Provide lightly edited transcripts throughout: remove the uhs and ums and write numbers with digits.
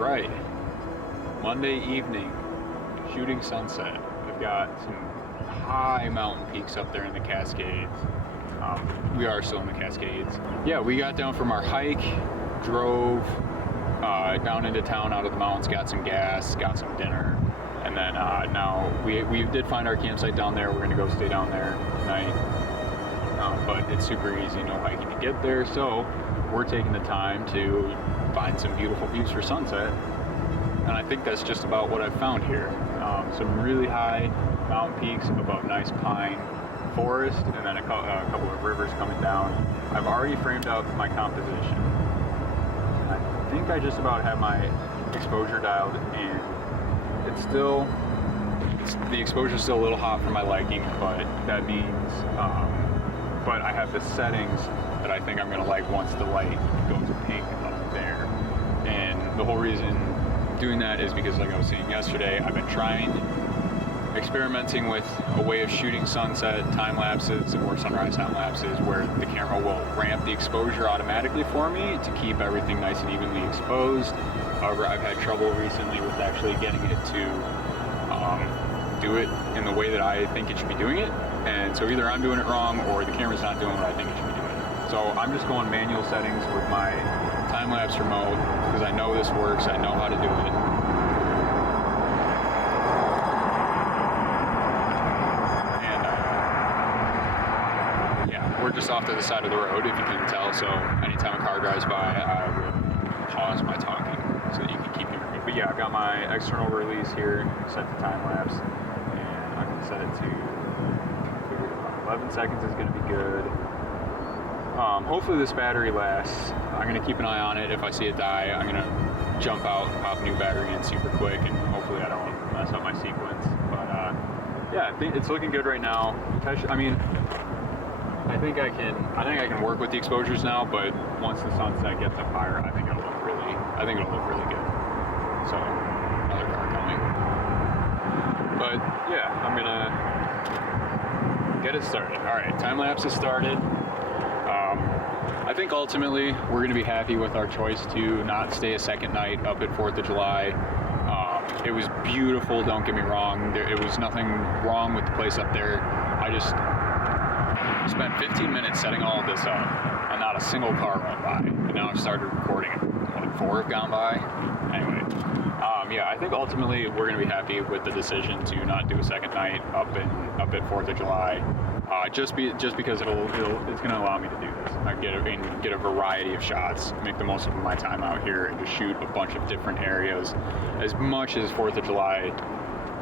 right, Monday evening, shooting sunset. We've got some high mountain peaks up there in the Cascades. We are still in the Cascades. Yeah, we got down from our hike, drove down into town out of the mountains, got some gas, got some dinner, and then now we did find our campsite down there. We're gonna go stay down there tonight. But it's super easy, no hiking to get there, so we're taking the time to find some beautiful views for sunset, and I think that's just about what I've found here. Some really high mountain peaks above nice pine forest, and then a couple of rivers coming down. I've already framed up my composition. I think I just about have my exposure dialed in. The exposure is still a little hot for my liking, but that means but I have the settings that I think I'm gonna like once the light goes pink up there. And the whole reason doing that is because, like I was saying yesterday, I've been experimenting with a way of shooting sunset time lapses or sunrise time lapses where the camera will ramp the exposure automatically for me to keep everything nice and evenly exposed. However, I've had trouble recently with actually getting it to do it in the way that I think it should be doing it. And so either I'm doing it wrong or the camera's not doing what I think it should be doing. So I'm just going manual settings with my time-lapse remote because I know this works, I know how to do it. And yeah, we're just off to the side of the road, if you can tell, so anytime a car drives by, I will pause my talking so that you can keep hearing me. But yeah, I've got my external release here set to time-lapse, and I can set it to 11 seconds is going to be good. Hopefully this battery lasts. I'm going to keep an eye on it. If I see it die, I'm going to jump out, pop a new battery in super quick, and hopefully I don't mess up my sequence. But yeah, I think it's looking good right now. I mean, I think I can work with the exposures now, but once the sunset gets up higher, I think it'll look really good. So another car coming. But yeah, I'm gonna get it started. All right, time lapse is started. I think ultimately we're gonna be happy with our choice to not stay a second night up at 4th of July. It was beautiful, don't get me wrong. It was nothing wrong with the place up there. I just spent 15 minutes setting all of this up and not a single car went by. And now I've started recording it. Like 4 have gone by. Anyway, yeah, I think ultimately we're gonna be happy with the decision to not do a second night up at 4th of July. Just because it's gonna allow me to do this. I get a variety of shots, make the most of my time out here, and just shoot a bunch of different areas. As much as 4th of July,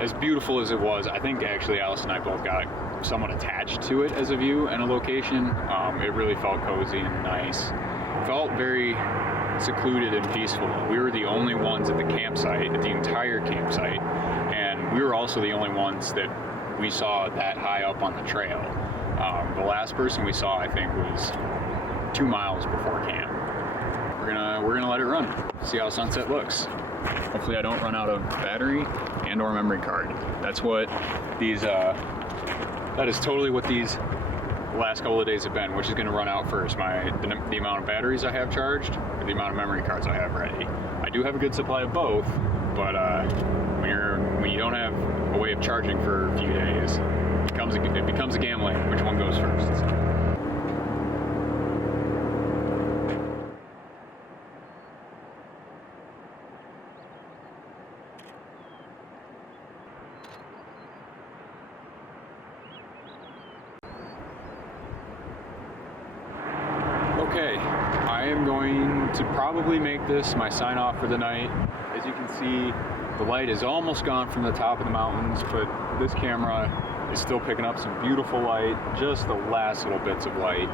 as beautiful as it was, I think actually Alice and I both got somewhat attached to it as a view and a location. It really felt cozy and nice. Felt very secluded and peaceful. We were the only ones at the campsite, at the entire campsite, and we were also the only ones that we saw that high up on the trail. The last person we saw, I think, was 2 miles before camp. We're gonna let it run, see how sunset looks. Hopefully I don't run out of battery and or memory card. That's what these, that is totally what these last couple of days have been, which is gonna run out first. The amount of batteries I have charged, or the amount of memory cards I have ready. I do have a good supply of both, but when you don't have a way of charging for a few days, it becomes a gambling which one goes first. So. Okay, I am going to probably make this my sign off for the night. As you can see, the light is almost gone from the top of the mountains, but this camera is still picking up some beautiful light, just the last little bits of light.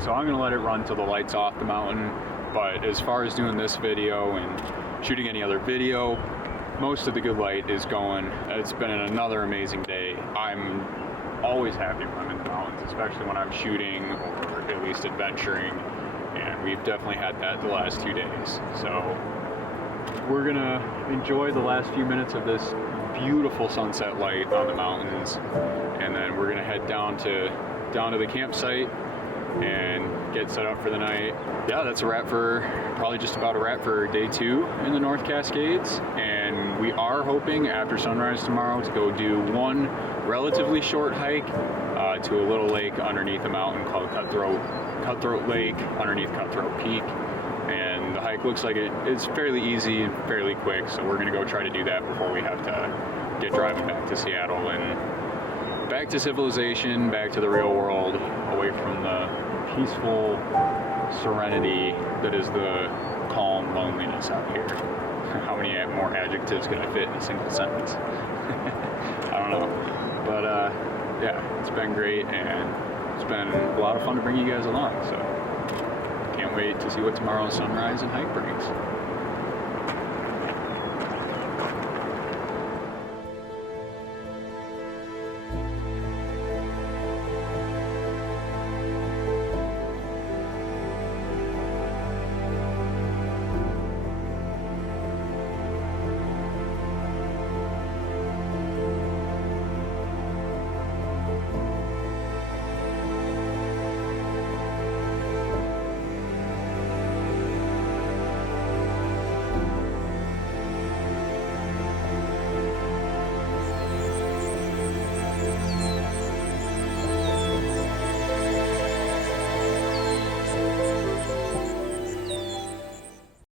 So I'm gonna let it run till the light's off the mountain. But as far as doing this video and shooting any other video, most of the good light is going. It's been another amazing day. I'm always happy when I'm in the mountains, especially when I'm shooting or at least adventuring, and we've definitely had that the last 2 days. So we're gonna enjoy the last few minutes of this beautiful sunset light on the mountains, and then we're gonna head down to the campsite, and get set up for the night. Yeah, that's probably just about a wrap for day 2 in the North Cascades. And we are hoping after sunrise tomorrow to go do one relatively short hike to a little lake underneath a mountain called Cutthroat Lake, underneath Cutthroat Peak. And the hike looks like it's fairly easy and fairly quick, so we're gonna go try to do that before we have to get driving back to Seattle and back to civilization, back to the real world, away from the peaceful serenity that is the calm loneliness out here. How many more adjectives can I fit in a single sentence? I don't know. But yeah, it's been great, and it's been a lot of fun to bring you guys along. So can't wait to see what tomorrow's sunrise and hike brings.